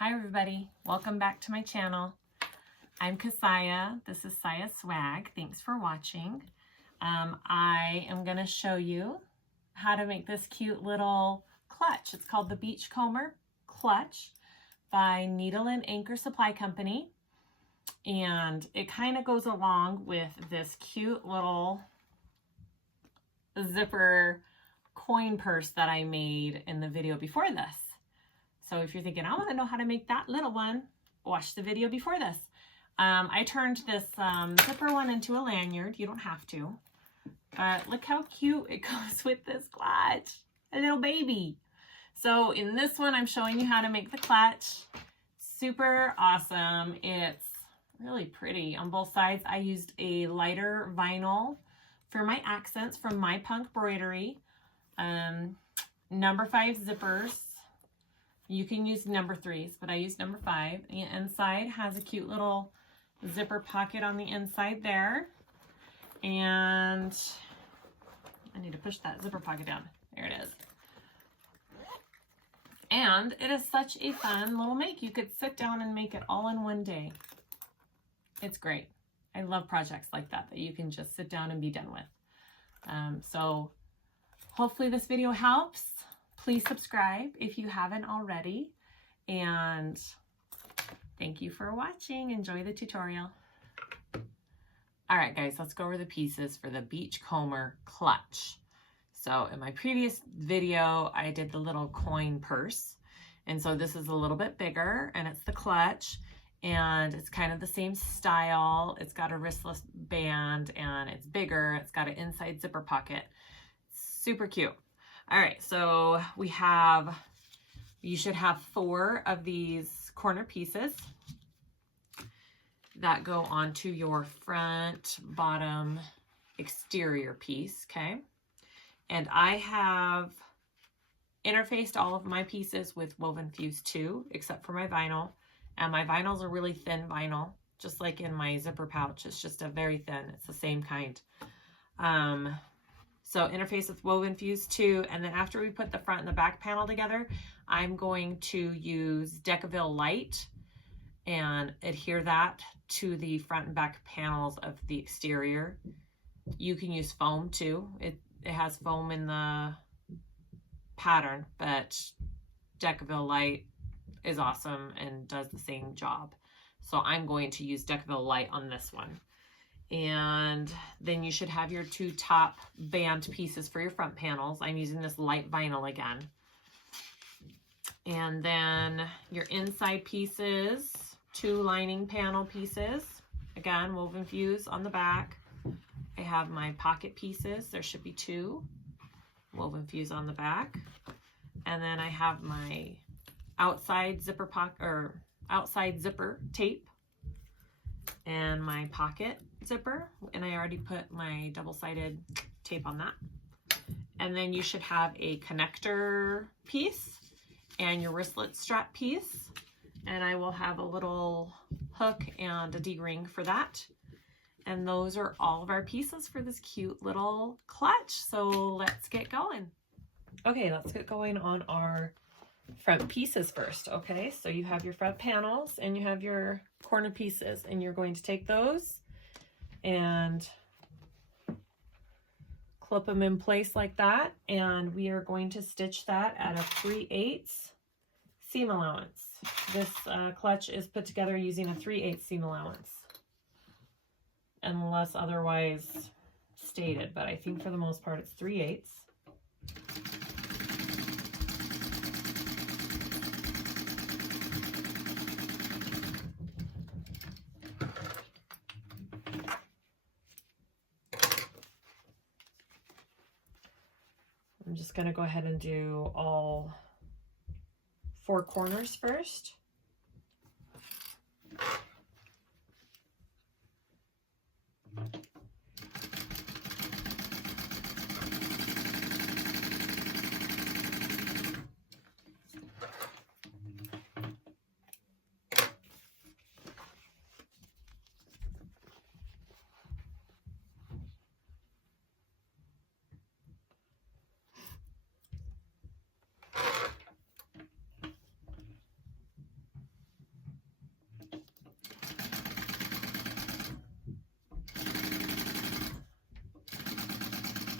Hi everybody, welcome back to my channel. I'm Kassiah, this is SiahSwag. Thanks for watching. I am going to show you how to make this cute little clutch. It's called the Beachcomber Clutch by Needle and Anchor Supply Company. And it kind of goes along with this cute little zipper coin purse that I made in the video before this. So if you're thinking, I want to know how to make that little one, watch the video before this. I turned this zipper one into a lanyard. You don't have to. But look how cute it goes with this clutch. A little baby. So in this one, I'm showing you how to make the clutch. Super awesome. It's really pretty on both sides. I used a lighter vinyl for my accents from My Punk Broidery. Number 5 zippers. You can use number 3s, but I use number 5. The inside has a cute little zipper pocket on the inside there. And I need to push that zipper pocket down. There it is. And it is such a fun little make. You could sit down and make it all in one day. It's great. I love projects like that you can just sit down and be done with. So hopefully this video helps. Please subscribe if you haven't already, and thank you for watching. Enjoy the tutorial. All right, guys, let's go over the pieces for the Beachcomber Clutch. So in my previous video, I did the little coin purse, and so this is a little bit bigger, and it's the clutch, and it's kind of the same style. It's got a wristless band, and it's bigger. It's got an inside zipper pocket. Super cute. All right, so you should have 4 of these corner pieces that go onto your front, bottom, exterior piece, okay? And I have interfaced all of my pieces with Woven Fuse 2, except for my vinyl. And my vinyl's a really thin vinyl, just like in my zipper pouch. It's just a very thin, it's the same kind. So interface with Woven Fuse 2, and then after we put the front and the back panel together, I'm going to use Decaville Light and adhere that to the front and back panels of the exterior. You can use foam too. It has foam in the pattern, but Decaville Light is awesome and does the same job. So I'm going to use Decaville Light on this one. And then you should have your 2 top band pieces for your front panels. I'm using this light vinyl again. And then your inside pieces, 2 lining panel pieces. Again, Woven Fuse on the back. I have my pocket pieces. There should be 2. Woven Fuse on the back. And then I have my outside zipper pocket or outside zipper tape and my pocket zipper, and I already put my double-sided tape on that. And then you should have a connector piece and your wristlet strap piece, and I will have a little hook and a D-ring for that. And those are all of our pieces for this cute little clutch. So let's get going. Okay, let's get going on our front pieces first. Okay, so you have your front panels and you have your corner pieces, and you're going to take those and clip them in place like that, and we are going to stitch that at a 3/8 seam allowance. This clutch is put together using a 3/8 seam allowance unless otherwise stated, but I think for the most part it's 3/8. I'm just going to go ahead and do all 4 corners first.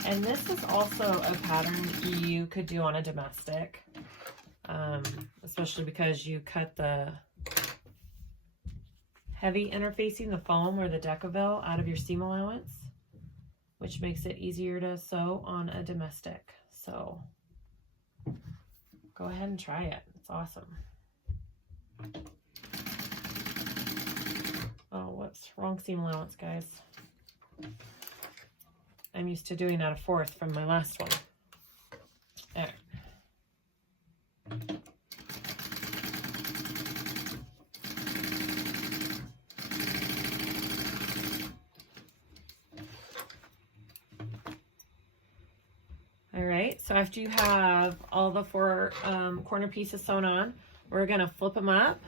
And this is also a pattern you could do on a domestic, especially because you cut the heavy interfacing, the foam or the Decaville, out of your seam allowance, which makes it easier to sew on a domestic. So go ahead and try it. It's awesome. Oh, whoops, wrong seam allowance, guys. I'm used to doing out a 1/4 from my last one. There. All right, so after you have all the 4 corner pieces sewn on, we're gonna flip them up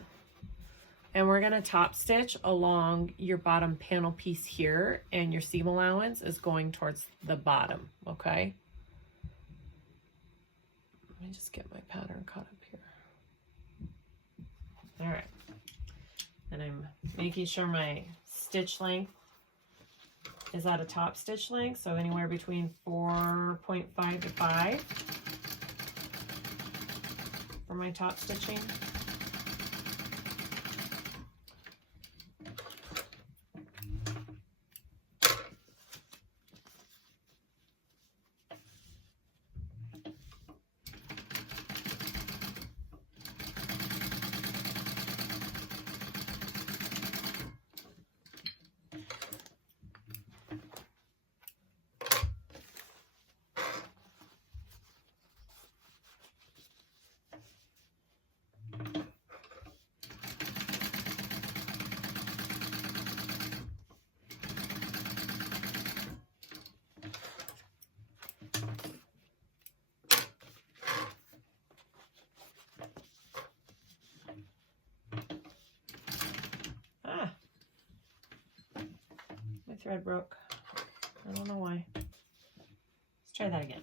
and we're gonna top stitch along your bottom panel piece here, and your seam allowance is going towards the bottom, okay? Let me just get my pattern caught up here. All right, and I'm making sure my stitch length is at a top stitch length, so anywhere between 4.5 to 5 for my top stitching. Thread broke. I don't know why. Let's try that again.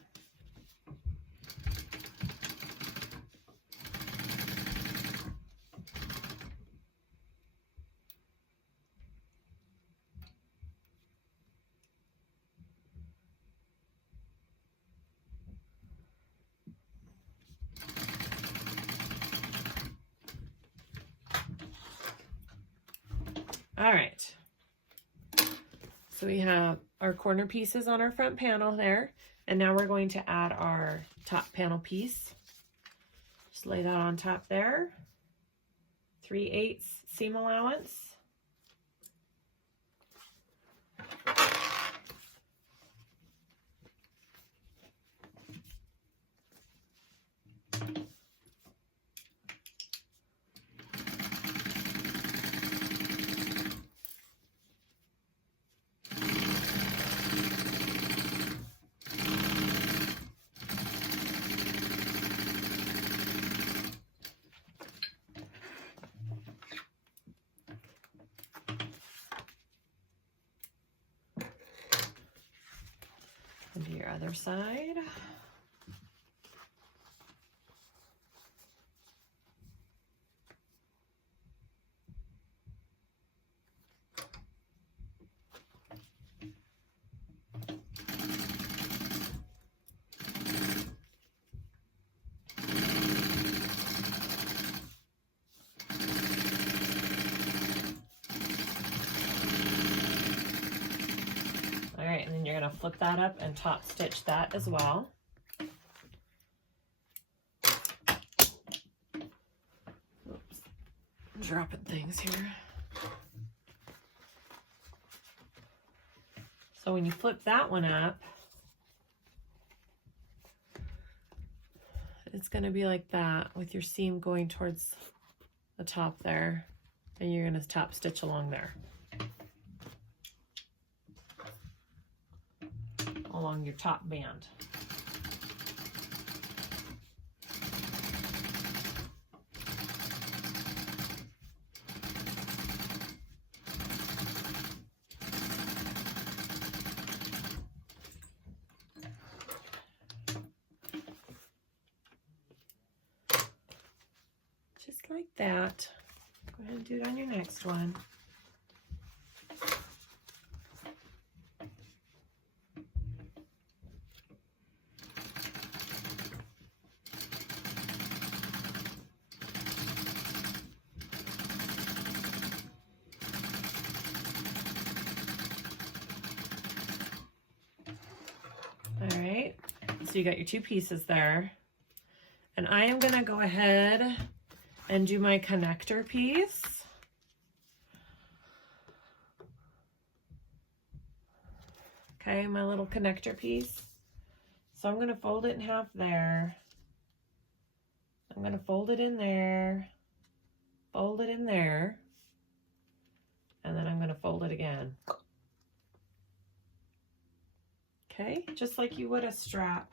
All right. So we have our corner pieces on our front panel there, and now we're going to add our top panel piece. Just lay that on top there. 3/8 seam allowance. And do your other side. All right, and then you're going to flip that up and top stitch that as well. Oops, I'm dropping things here. So when you flip that one up, it's going to be like that with your seam going towards the top there, and you're going to top stitch along there. Along your top band. Just like that. Go ahead and do it on your next one. So you got your two pieces there. And I am gonna go ahead and do my connector piece. Okay, my little connector piece. So I'm going to fold it in half there. I'm going to fold it in there, fold it in there, and then I'm going to fold it again. Okay, just like you would a strap.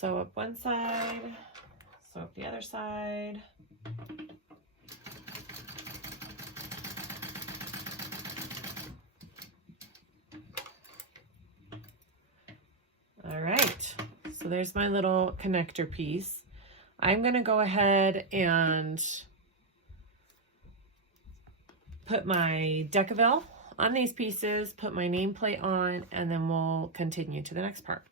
Sew up one side, sew up the other side. All right, so there's my little connector piece. I'm gonna go ahead and put my Decaville on these pieces, put my nameplate on, and then we'll continue to the next part.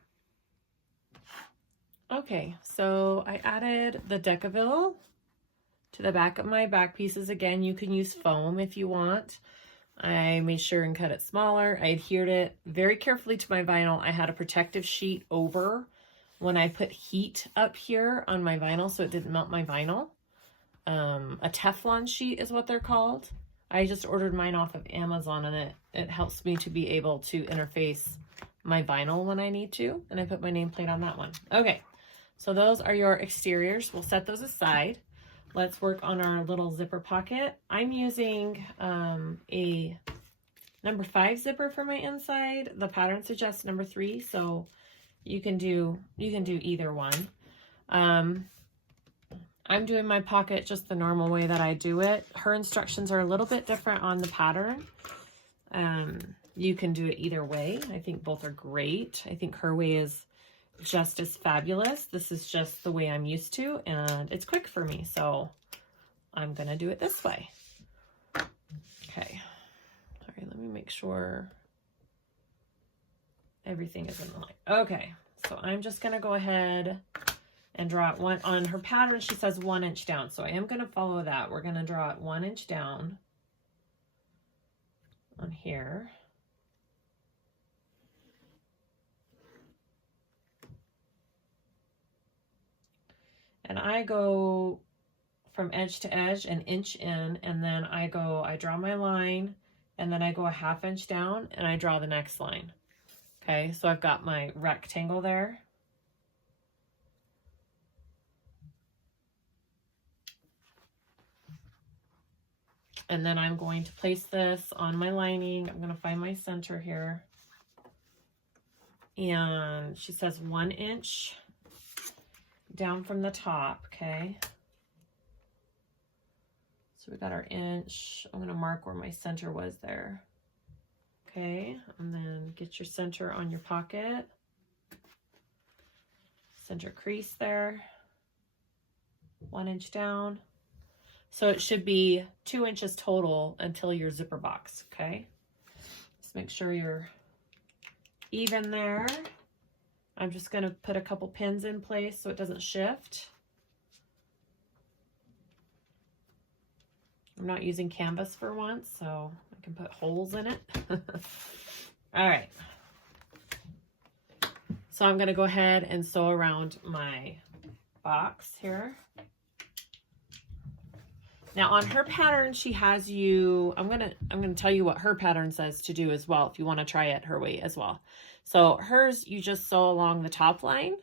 Okay, so I added the Decaville to the back of my back pieces. Again, you can use foam if you want. I made sure and cut it smaller. I adhered it very carefully to my vinyl. I had a protective sheet over when I put heat up here on my vinyl so it didn't melt my vinyl. A Teflon sheet is what they're called. I just ordered mine off of Amazon, and it helps me to be able to interface my vinyl when I need to. And I put my nameplate on that one. Okay. So those are your exteriors. We'll set those aside. Let's work on our little zipper pocket. I'm using a number 5 zipper for my inside. The pattern suggests number 3, so you can do either one. I'm doing my pocket just the normal way that I do it. Her instructions are a little bit different on the pattern. You can do it either way. I think both are great. I think her way is just as fabulous. This is just the way I'm used to, and it's quick for me, so I'm gonna do it this way. Okay, sorry, let me make sure everything is in line. Okay, so I'm just gonna go ahead and draw it one on her pattern. She says 1 inch down, so I am gonna follow that. We're gonna draw it 1 inch down on here. And I go from edge to edge, an inch in, and then I draw my line, and then I go a 1/2 inch down, and I draw the next line. Okay, so I've got my rectangle there. And then I'm going to place this on my lining. I'm going to find my center here. And she says 1 inch down from the top, okay? So we got our inch. I'm gonna mark where my center was there. Okay, and then get your center on your pocket. Center crease there. 1 inch down. So it should be 2 inches total until your zipper box, okay? Just make sure you're even there. I'm just going to put a couple pins in place so it doesn't shift. I'm not using canvas for once, so I can put holes in it. All right. So I'm going to go ahead and sew around my box here. Now on her pattern, she has you, I'm going to tell you what her pattern says to do as well, if you want to try it her way as well. So hers, you just sew along the top line,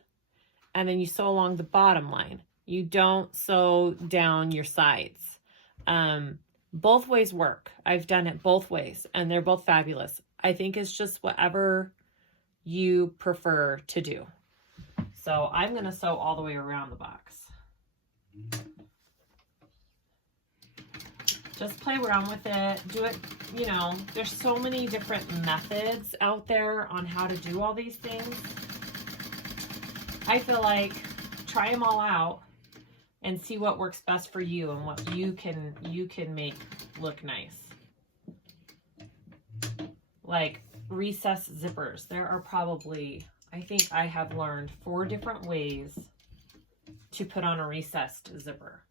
and then you sew along the bottom line. You don't sew down your sides. Both ways work. I've done it both ways, and they're both fabulous. I think it's just whatever you prefer to do. So I'm going to sew all the way around the box. Just play around with it. Do it, you know, there's so many different methods out there on how to do all these things. I feel like try them all out and see what works best for you and what you can make look nice. Like recess zippers. There are probably, I think I have learned 4 different ways to put on a recessed zipper.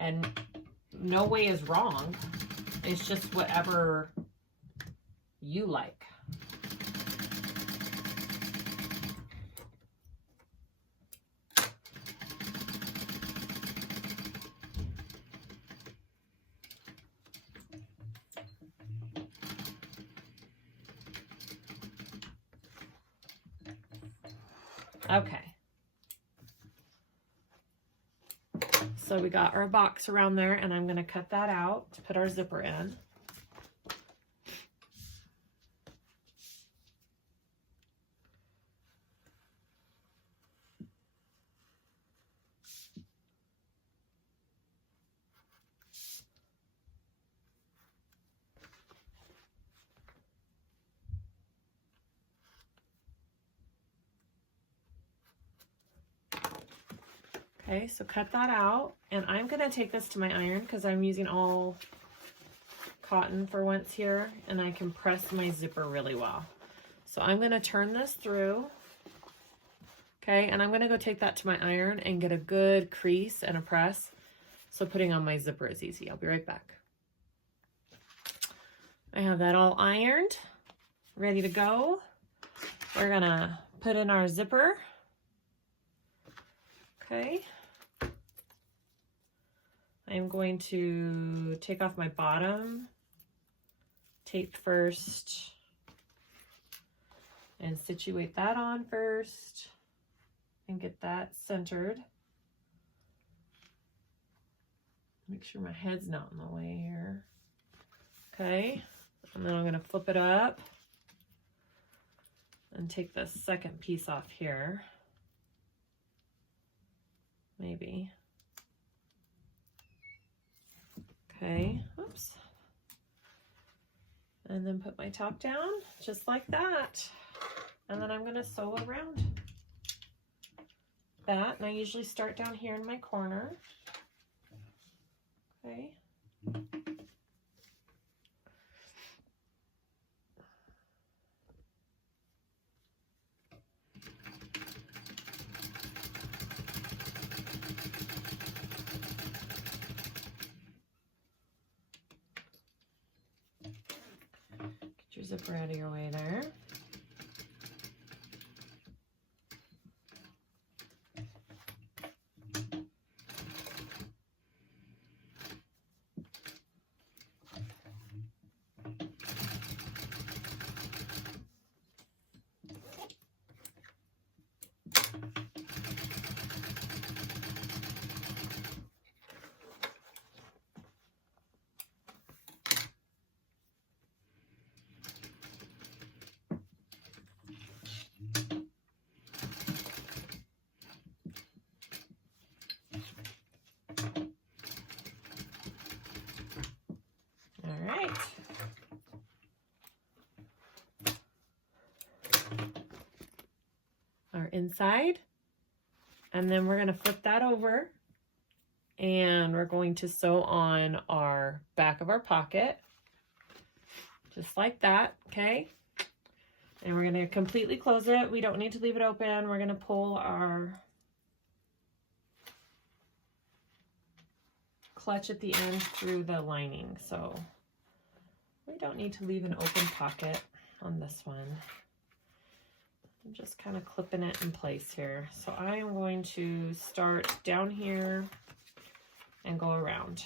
And no way is wrong. It's just whatever you like. Okay. So we got our box around there, and I'm going to cut that out to put our zipper in. Okay, so cut that out, and I'm going to take this to my iron because I'm using all cotton for once here, and I can press my zipper really well. So I'm going to turn this through, okay, and I'm going to go take that to my iron and get a good crease and a press so putting on my zipper is easy. I'll be right back. I have that all ironed, ready to go. We're going to put in our zipper. Okay. I'm going to take off my bottom tape first and situate that on first and get that centered. Make sure my head's not in the way here. Okay, and then I'm going to flip it up and take the second piece off here. Maybe. Okay, oops. And then put my top down just like that. And then I'm going to sew around that. And I usually start down here in my corner. Okay. Get your zipper out of your way there. Our inside, and then we're going to flip that over and we're going to sew on our back of our pocket just like that. Okay, and we're going to completely close it. We don't need to leave it open. We're going to pull our clutch at the end through the lining, so we don't need to leave an open pocket on this one. I'm just kind of clipping it in place here. So I am going to start down here and go around.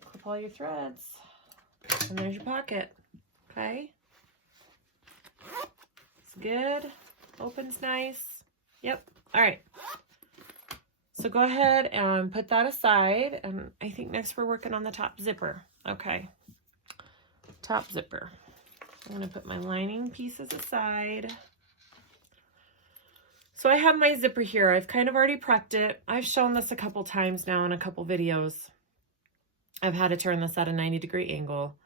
Clip all your threads, and there's your pocket. Okay, it's good. Opens nice. Yep. All right. So go ahead and put that aside. And I think next we're working on the top zipper. Okay. Top zipper. I'm going to put my lining pieces aside. So I have my zipper here. I've kind of already prepped it. I've shown this a couple times now in a couple videos. I've had to turn this at a 90-degree angle.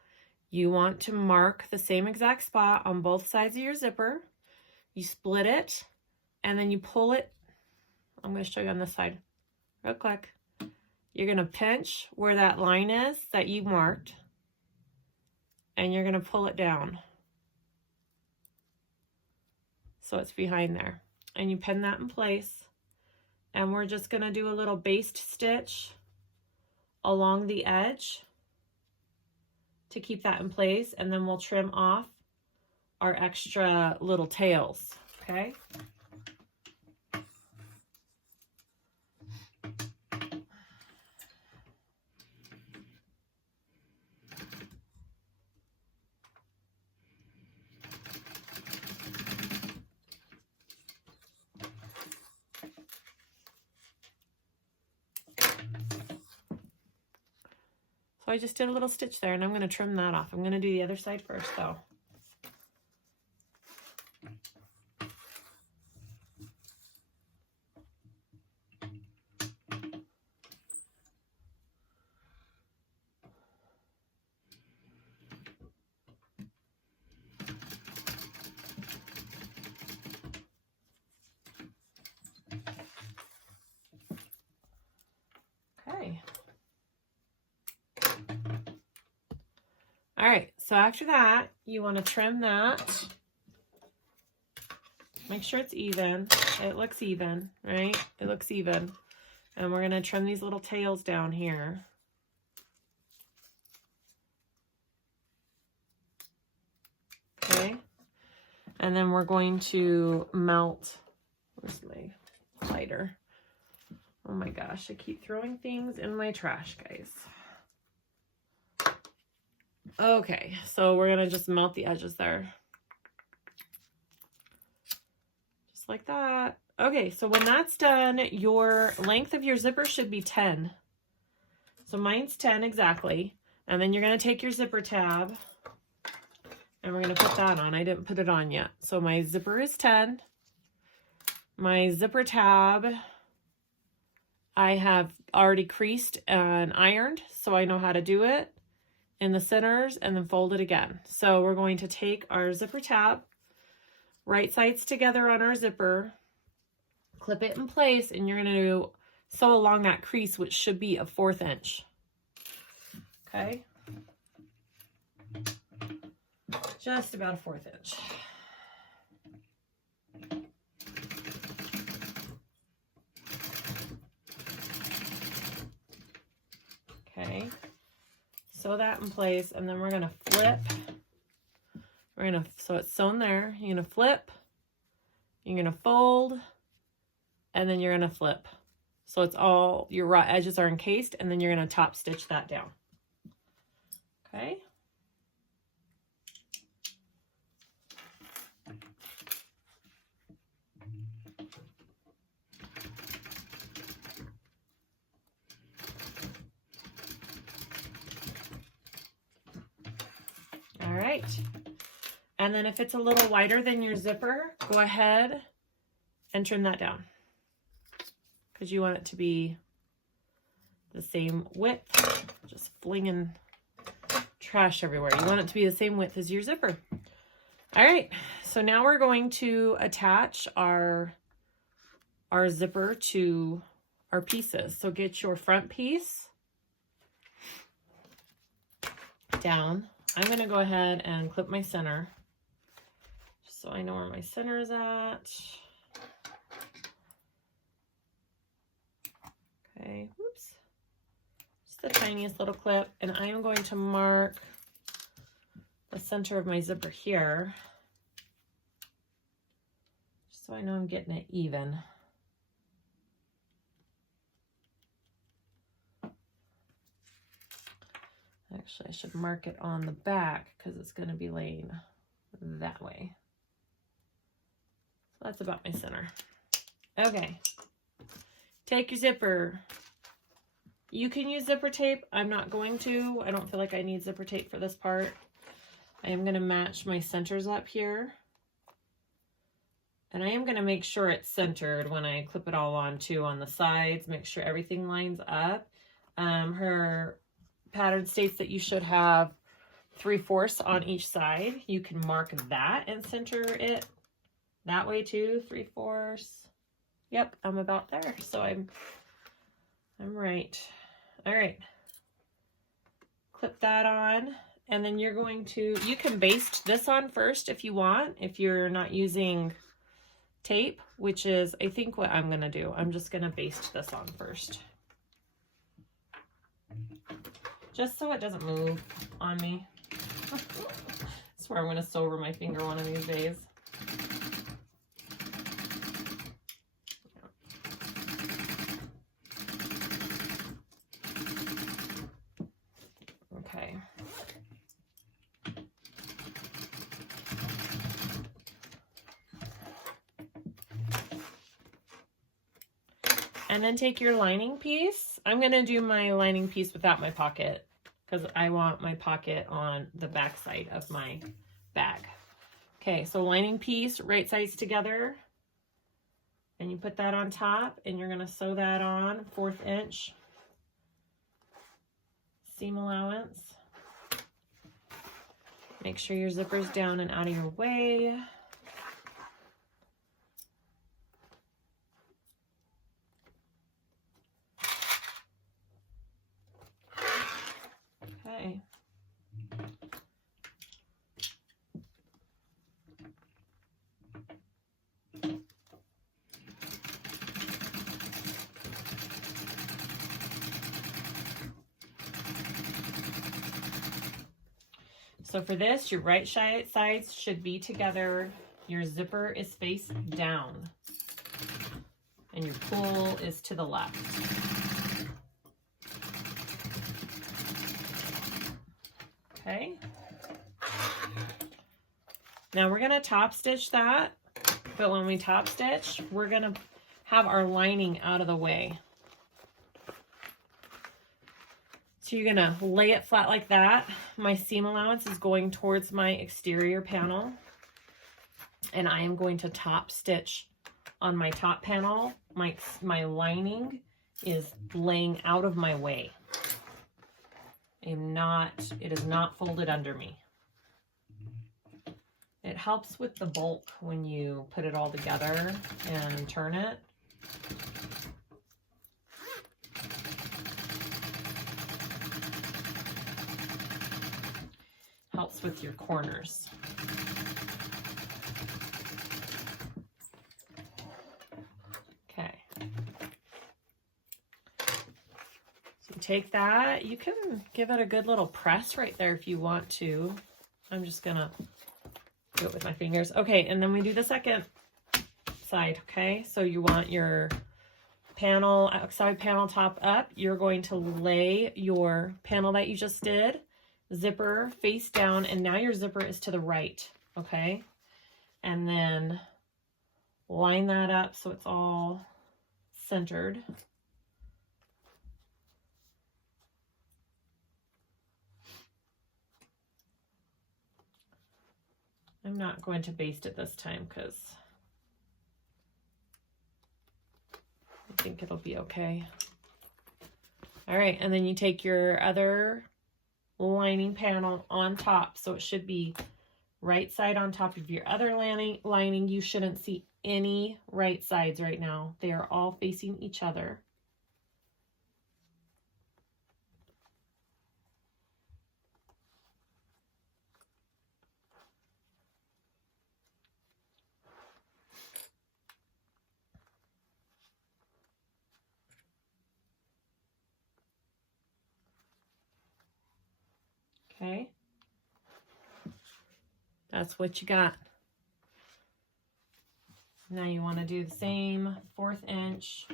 You want to mark the same exact spot on both sides of your zipper. You split it, and then you pull it. I'm going to show you on this side real quick. You're going to pinch where that line is that you marked, and you're going to pull it down so it's behind there. And you pin that in place, and we're just going to do a little baste stitch along the edge to keep that in place, and then we'll trim off our extra little tails, okay? So I just did a little stitch there, and I'm going to trim that off. I'm going to do the other side first, though. Okay. All right, so after that, you want to trim that. Make sure it's even. It looks even, right? It looks even. And we're going to trim these little tails down here. Okay. And then we're going to melt. Where's my lighter? Oh my gosh, I keep throwing things in my trash, guys. Okay, so we're gonna just melt the edges there. Just like that. Okay, so when that's done, your length of your zipper should be 10. So mine's 10 exactly. And then you're gonna take your zipper tab and we're gonna put that on. I didn't put it on yet. So my zipper is 10. My zipper tab, I have already creased and ironed, so I know how to do it in the centers and then fold it again. So we're going to take our zipper tab, right sides together on our zipper, clip it in place, and you're going to sew along that crease, which should be a 1/4 inch. Okay? Just about a 1/4 inch. Okay, sew that in place, and then we're going to flip. So it's sewn there. You're going to flip, you're going to fold, and then you're going to flip. So it's all, your raw edges are encased, and then you're going to top stitch that down. Okay. All right. And then if it's a little wider than your zipper, go ahead and trim that down, because you want it to be the same width. Just flinging trash everywhere. You want it to be the same width as your zipper. All right, so now we're going to attach our zipper to our pieces. So get your front piece down. I'm going to go ahead and clip my center, just so I know where my center is at. Okay, whoops. Just the tiniest little clip, and I am going to mark the center of my zipper here, just so I know I'm getting it even. Actually, I should mark it on the back because it's going to be laying that way. So That's about my center. Okay. Take your zipper. You can use zipper tape. I'm not going to. I don't feel like I need zipper tape for this part. I am going to match my centers up here. And I am going to make sure it's centered when I clip it all on too on the sides. Make sure everything lines up. Her pattern states that you should have 3/4 on each side. You can mark that and center it that way too. 3/4. Yep, I'm about there. So I'm right. All right. Clip that on. And then you're going to, you can baste this on first if you want, if you're not using tape, which is, I think, what I'm going to do. I'm just going to baste this on first. Just so it doesn't move on me. I swear I'm going to sew over my finger one of these days. Okay. And then take your lining piece. I'm going to do my lining piece without my pocket because I want my pocket on the back side of my bag. Okay, so lining piece, right sides together. And you put that on top and you're going to sew that on, 1/4 inch seam allowance. Make sure your zipper's down and out of your way. Okay. So for this, your right sides should be together. Your zipper is face down. And your pull is to the left. Okay. Now we're going to top stitch that, but when we top stitch, we're going to have our lining out of the way. So you're going to lay it flat like that. My seam allowance is going towards my exterior panel, and I am going to top stitch on my top panel. My lining is laying out of my way. It is not folded under me. It helps with the bulk when you put it all together and turn it. Helps with your corners. Okay. So take that. You can give it a good little press right there if you want to. I'm just gonna do it with my fingers. Okay, and then we do the second side, okay? So you want your panel, outside panel top up. You're going to lay your panel that you just did, zipper face down, and now your zipper is to the right, okay? And then line that up so it's all centered. I'm not going to baste it this time because I think it'll be okay. All right, and then you take your other lining panel on top. So it should be right side on top of your other lining. You shouldn't see any right sides right now. They are all facing each other. Okay, that's what you got. Now you want to do the same 1/4 inch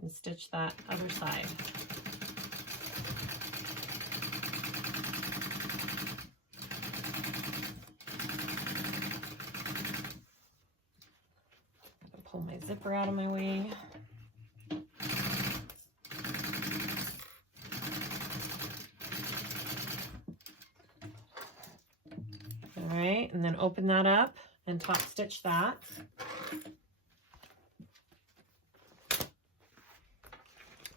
and stitch that other side. move my zipper out of my way. All right, and then open that up and top stitch that.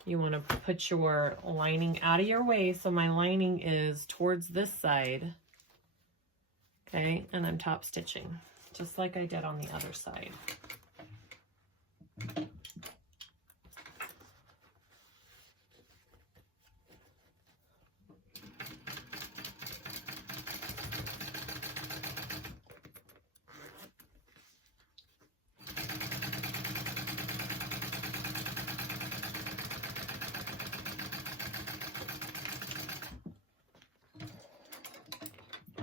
You want to put your lining out of your way, so my lining is towards this side. Okay, and I'm top stitching, just like I did on the other side.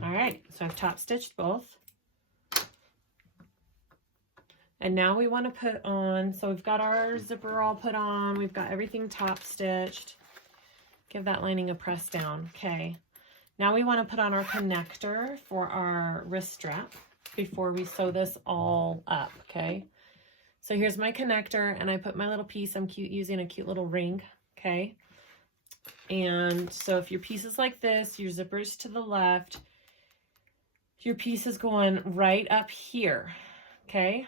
All right, so I've top stitched both. And now we want to put on, so we've got our zipper all put on, we've got everything top stitched. Give that lining a press down. Okay, now we want to put on our connector for our wrist strap before we sew this all up. Okay, so here's my connector, and I put my little piece. I'm using a cute little ring. Okay, and so if your piece is like this, your zipper's to the left, your piece is going right up here. Okay,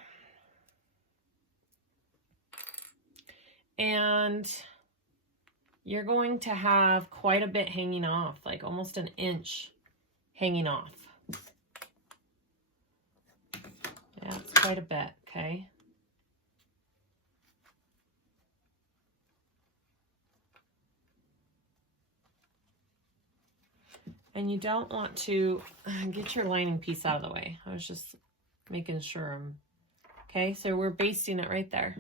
and you're going to have quite a bit hanging off, like almost an inch hanging off. Yeah, it's quite a bit, okay? And you don't want to get your lining piece out of the way. I was just making sure okay, so we're basting it right there.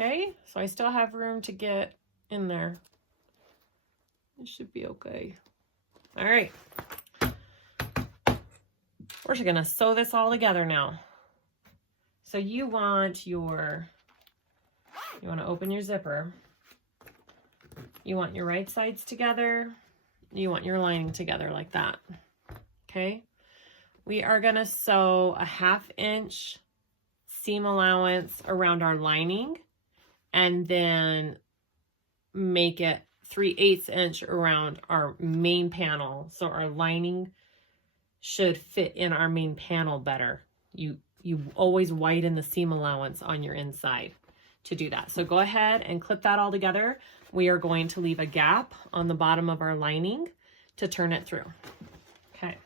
Okay, so I still have room to get in there. It should be okay. All right. We're just gonna sew this all together now. So you want to open your zipper. You want your right sides together. You want your lining together like that. Okay. We are gonna sew a 1/2 inch seam allowance around our lining, and then make it 3/8 inch around our main panel. So our lining should fit in our main panel better. You always widen the seam allowance on your inside to do that. So go ahead and clip that all together. We are going to leave a gap on the bottom of our lining to turn it through. Okay.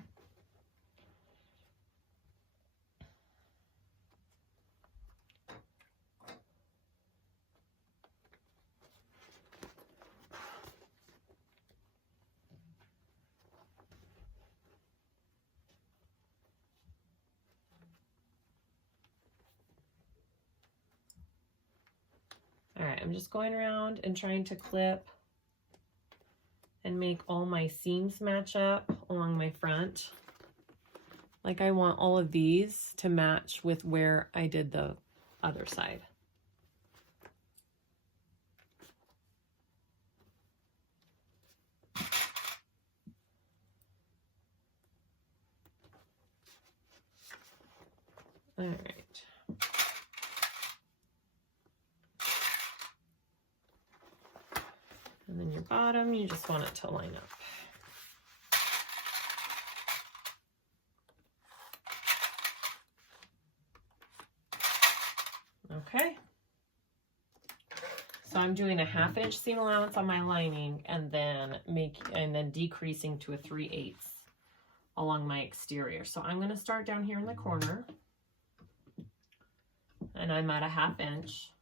All right, I'm just going around and trying to clip and make all my seams match up along my front. Like I want all of these to match with where I did the other side. All right. And then your bottom, you just want it to line up. Okay. So I'm doing a 1/2 inch seam allowance on my lining, and then decreasing to a 3/8 along my exterior. So I'm going to start down here in the corner, and I'm at a 1/2 inch.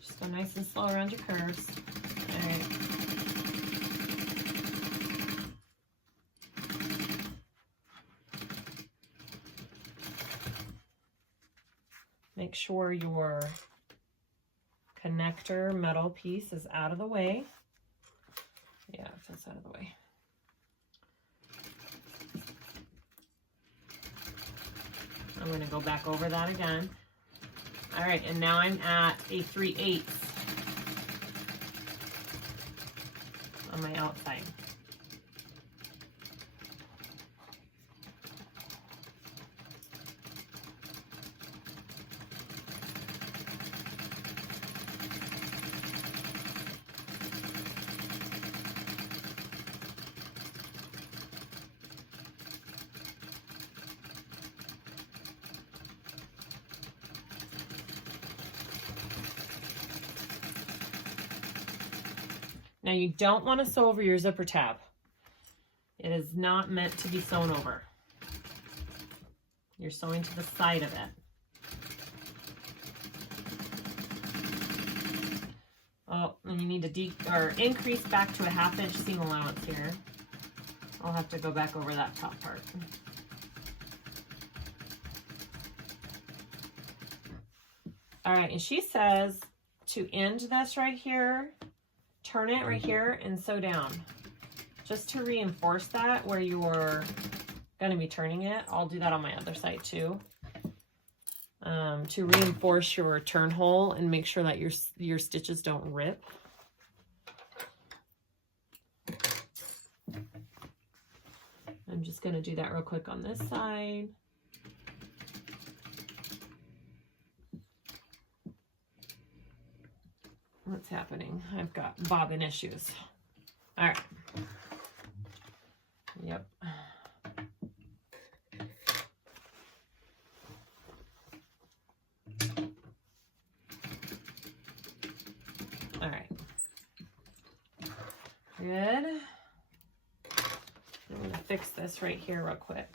Just go nice and slow around your curves. All right. Make sure your connector metal piece is out of the way. Yeah, if it's out of the way. I'm going to go back over that again. All right, and now I'm at a 3/8 on my outside. Now you don't want to sew over your zipper tab. It is not meant to be sewn over. You're sewing to the side of it. Oh, and you need to increase back to a 1/2 inch seam allowance here. I'll have to go back over that top part. All right, and she says to end this right here, turn it right here and sew down. Just to reinforce that where you're going to be turning it. I'll do that on my other side too. To reinforce your turn hole and make sure that your stitches don't rip. I'm just going to do that real quick on this side. What's happening? I've got bobbin issues. All right. Yep. All right. Good. I'm going to fix this right here real quick.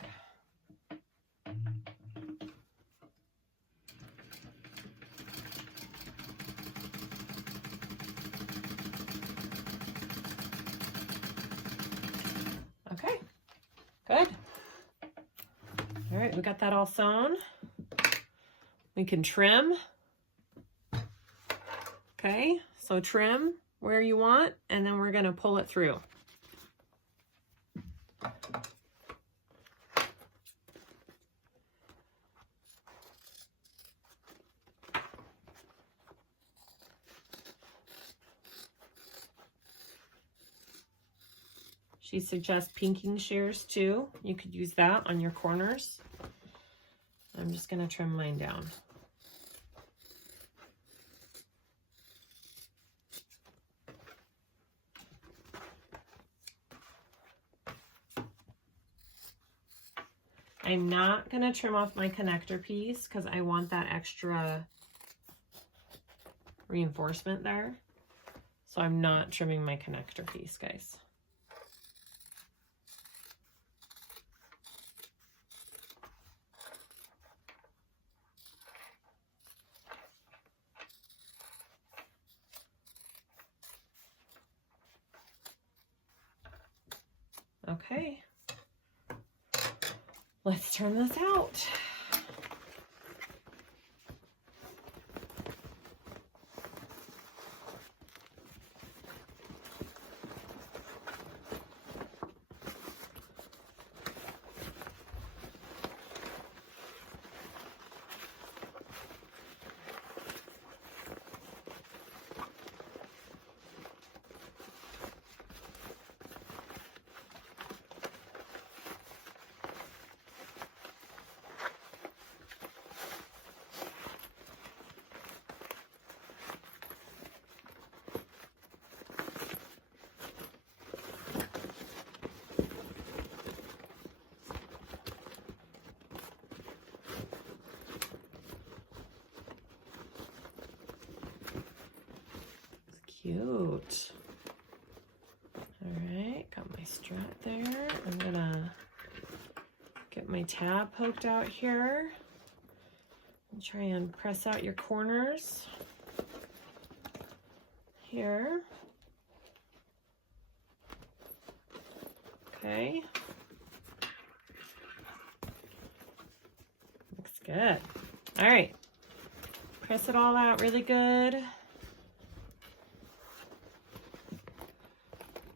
Okay, good. All right, we got that all sewn. We can trim. Okay, so trim where you want, and then we're going to pull it through. She suggests pinking shears too. You could use that on your corners. I'm just going to trim mine down. I'm not going to trim off my connector piece because I want that extra reinforcement there. So I'm not trimming my connector piece, guys. Okay, let's turn this out. Cute. All right, got my strap there. I'm gonna get my tab poked out here and try and press out your corners here. Okay. Looks good. All right. Press it all out really good.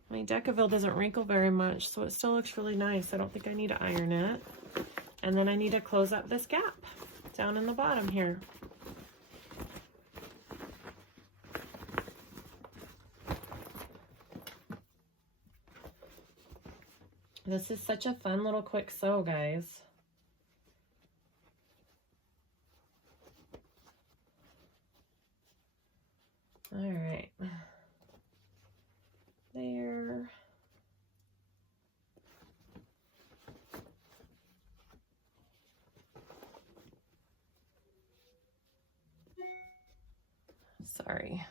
My Decaville doesn't wrinkle very much, so it still looks really nice. I don't think I need to iron it. And then I need to close up this gap down in the bottom here. This is such a fun little quick sew, guys. All right. There. Sorry.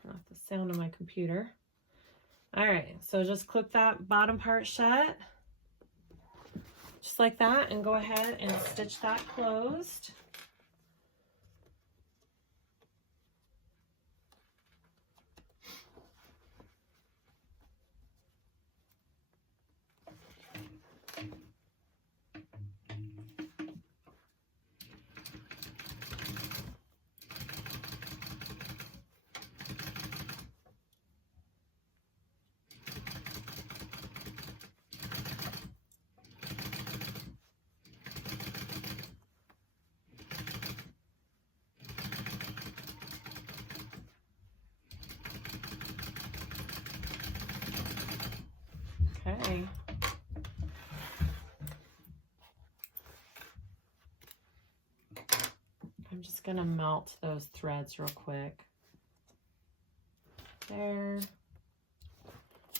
Turn off the sound of my computer. All right, so just clip that bottom part shut, just like that, and go ahead and stitch that closed. Okay. I'm just gonna melt those threads real quick. There,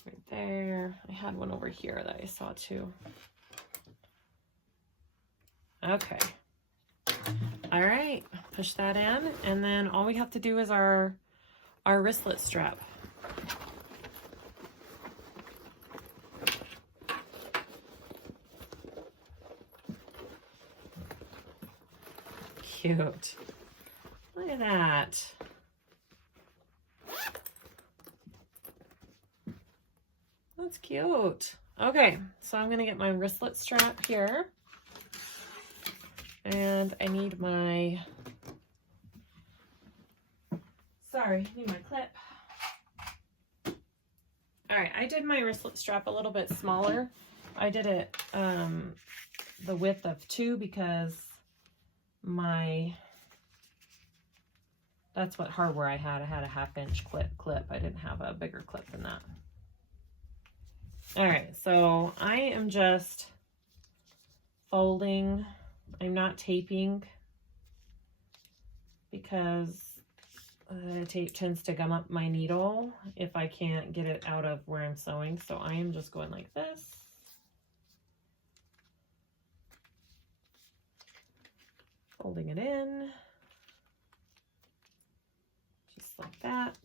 right there. I had one over here that I saw too. Okay. All right, push that in, and then all we have to do is our wristlet strap. Cute. Look at that. That's cute. Okay, so I'm gonna get my wristlet strap here. And I need my, sorry, I need my clip. All right, I did my wristlet strap a little bit smaller. I did it the width of 2 because that's what hardware I had. I had a 1/2 inch clip. I didn't have a bigger clip than that. All right, so I am just folding. I'm not taping because the tape tends to gum up my needle if I can't get it out of where I'm sewing. So I am just going like this. Folding it in, just like that.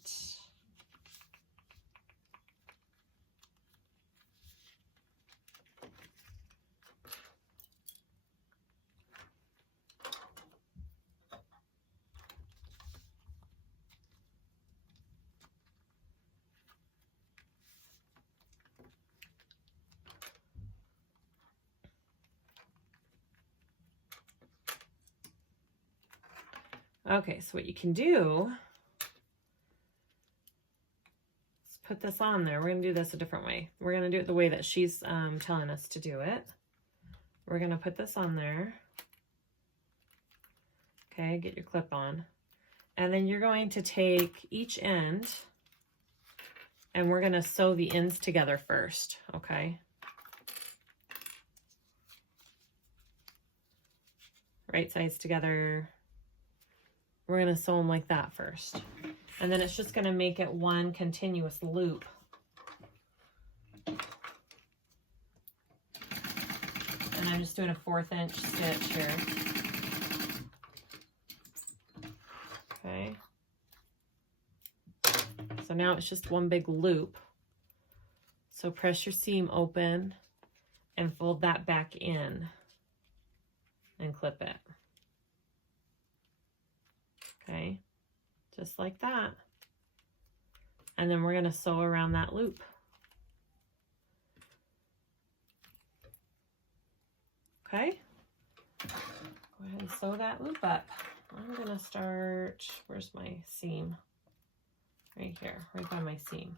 Okay, so what you can do is put this on there. We're going to do this a different way. We're going to do it the way that she's telling us to do it. We're going to put this on there. Okay, get your clip on. And then you're going to take each end and we're going to sew the ends together first, okay? Right sides together. We're going to sew them like that first. And then it's just going to make it one continuous loop. And I'm just doing a 1/4 inch stitch here. Okay. So now it's just one big loop. So press your seam open and fold that back in and clip it. Okay, just like that. And then we're going to sew around that loop. Okay, go ahead and sew that loop up. I'm gonna start, where's my seam? Right here, right by my seam.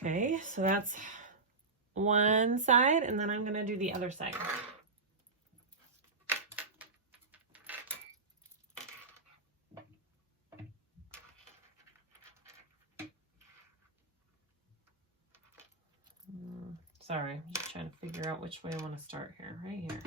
Okay, so that's one side, and then I'm going to do the other side. Sorry, I'm just trying to figure out which way I want to start here. Right here.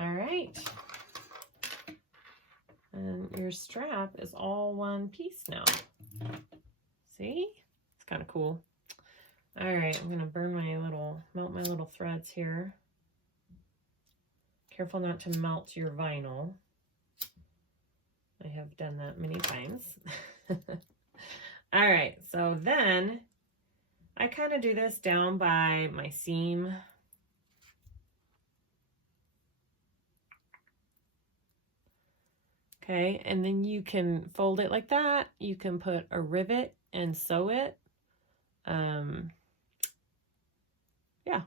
All right. And your strap is all one piece now. See? It's kind of cool. All right, I'm going to melt my little threads here. Careful not to melt your vinyl. I have done that many times. All right, so then I kind of do this down by my seam. Okay, and then you can fold it like that. You can put a rivet and sew it. Yeah,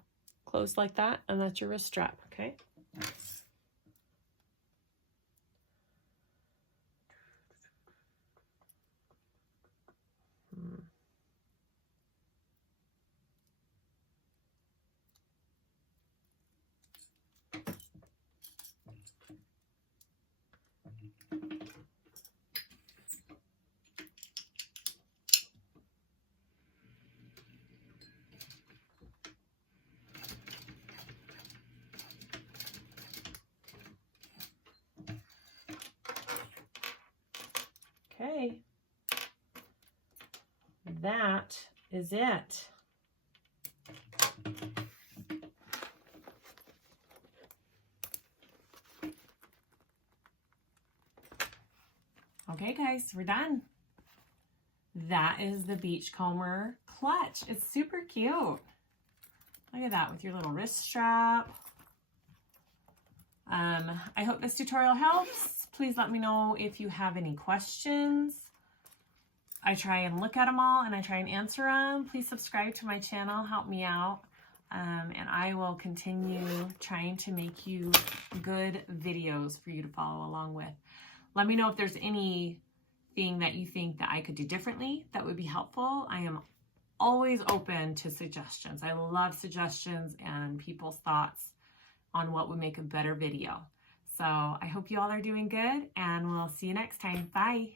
close like that, and that's your wrist strap, okay? Okay, that is it. Okay guys, we're done. That is the Beachcomber Clutch. It's super cute. Look at that with your little wrist strap. I hope this tutorial helps. Please let me know if you have any questions. I try and look at them all and I try and answer them. Please subscribe to my channel, help me out. And I will continue trying to make you good videos for you to follow along with. Let me know if there's anything that you think that I could do differently that would be helpful. I am always open to suggestions. I love suggestions and people's thoughts on what would make a better video. So I hope you all are doing good, and we'll see you next time. Bye.